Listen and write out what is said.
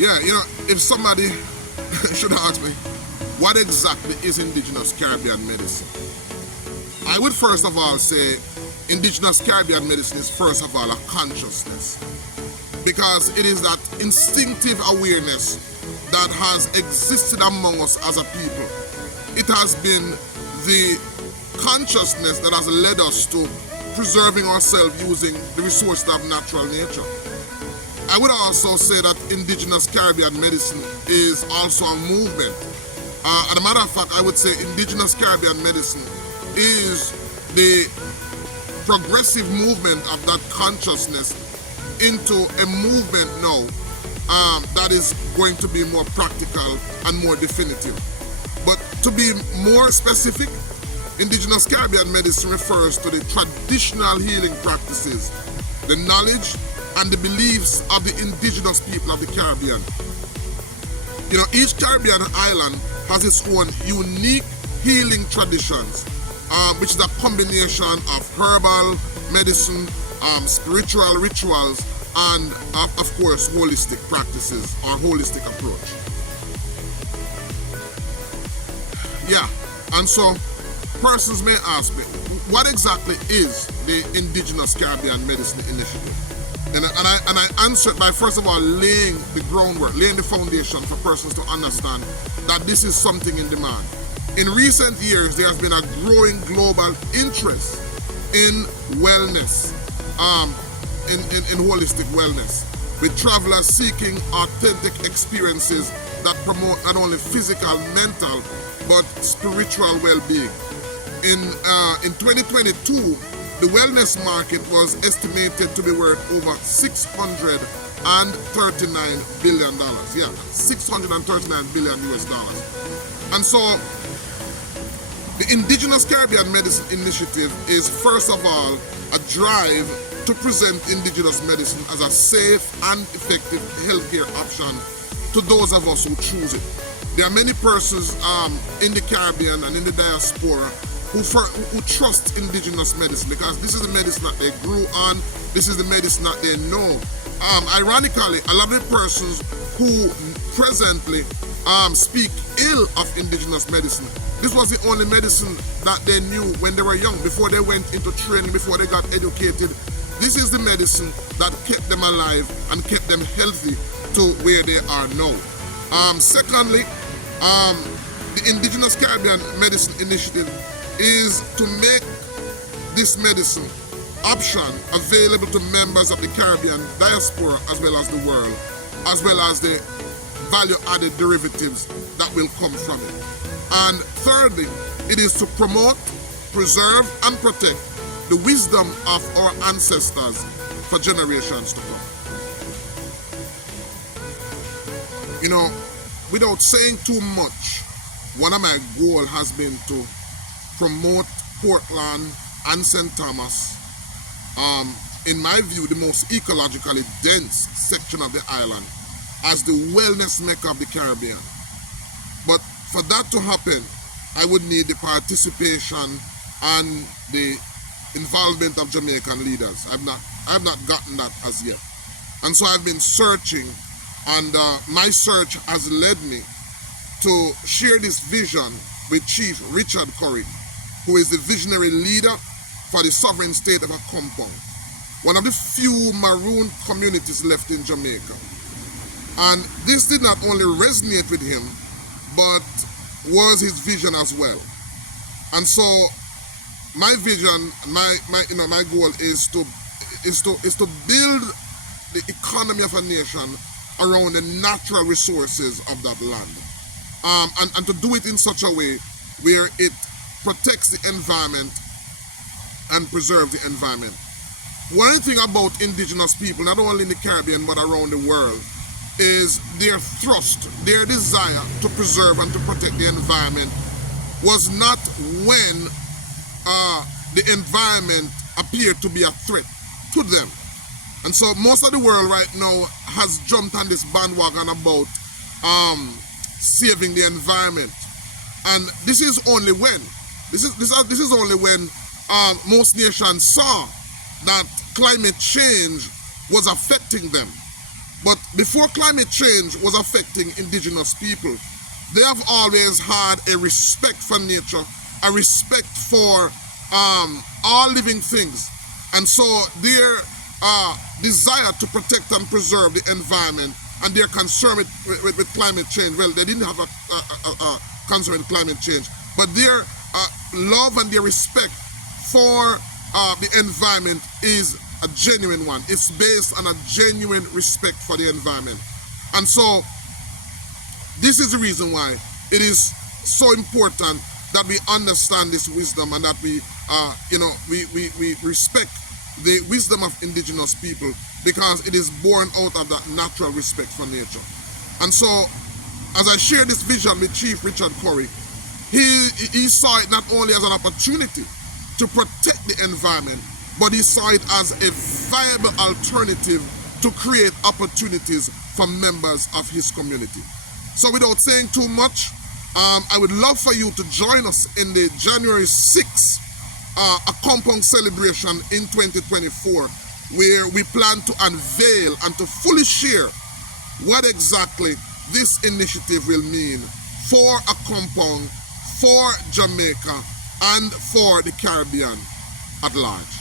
Yeah, if somebody should ask me, what exactly is Indigenous Caribbean medicine? I would first of all say Indigenous Caribbean medicine is first of all a consciousness, because it is that instinctive awareness that has existed among us as a people. It has been the consciousness that has led us to preserving ourselves using the resources of natural nature. I would also say that Indigenous Caribbean medicine is also a movement. As a matter of fact, I would say Indigenous Caribbean medicine is the progressive movement of that consciousness into a movement now that is going to be more practical and more definitive. But to be more specific, Indigenous Caribbean medicine refers to the traditional healing practices, the knowledge and the beliefs of the indigenous people of the Caribbean. Each Caribbean island has its own unique healing traditions, which is a combination of herbal medicine, spiritual rituals, and of course holistic practices or holistic approach. Yeah, and so persons may ask me, what exactly is the Indigenous Caribbean Medicine Initiative? And I answered by first of all laying the groundwork, laying the foundation for persons to understand that this is something in demand. In recent years, there has been a growing global interest in wellness, in holistic wellness, with travelers seeking authentic experiences that promote not only physical, mental, but spiritual well-being. In 2022, the wellness market was estimated to be worth over $639 billion. Yeah, $639 billion US dollars. And so, the Indigenous Caribbean Medicine Initiative is first of all a drive to present Indigenous medicine as a safe and effective healthcare option to those of us who choose it. There are many persons in the Caribbean and in the diaspora who trust Indigenous medicine, because this is the medicine that they grew on, this is the medicine that they know. Ironically, a lot of the persons who presently speak ill of Indigenous medicine, this was the only medicine that they knew when they were young, before they went into training, before they got educated. This is the medicine that kept them alive and kept them healthy to where they are now. Secondly, the Indigenous Caribbean Medicine Initiative is to make this medicine option available to members of the Caribbean diaspora as well as the world, as well as the value-added derivatives that will come from it. And thirdly, it is to promote, preserve, and protect the wisdom of our ancestors for generations to come. Without saying too much, one of my goals has been to promote Portland and St. Thomas, in my view, the most ecologically dense section of the island, as the wellness mecca of the Caribbean. But for that to happen, I would need the participation and the involvement of Jamaican leaders. I've not gotten that as yet. And so I've been searching, and my search has led me to share this vision with Chief Richard Curry, who is the visionary leader for the sovereign state of Akompo, one of the few maroon communities left in Jamaica. And this did not only resonate with him, but was his vision as well. And so my vision, my goal is to build the economy of a nation around the natural resources of that land, and to do it in such a way where it protects the environment and preserves the environment. One thing about Indigenous people, not only in the Caribbean but around the world, is their thrust, their desire to preserve and to protect the environment was not when the environment appeared to be a threat to them. And so most of the world right now has jumped on this bandwagon about saving the environment. And this is only when most nations saw that climate change was affecting them. But before climate change was affecting indigenous people, they have always had a respect for nature, a respect for all living things. And so their desire to protect and preserve the environment and their concern with climate change, well, they didn't have a concern with climate change, but their love and their respect for the environment is a genuine one. It's based on a genuine respect for the environment. And so this is the reason why it is so important that we understand this wisdom and that we respect the wisdom of indigenous people, because it is born out of that natural respect for nature. And so, as I share this vision with Chief Richard Curry, he saw it not only as an opportunity to protect the environment, but he saw it as a viable alternative to create opportunities for members of his community. So without saying too much, I would love for you to join us in the January 6th a compound celebration in 2024, where we plan to unveil and to fully share what exactly this initiative will mean for a compound, for Jamaica, and for the Caribbean at large.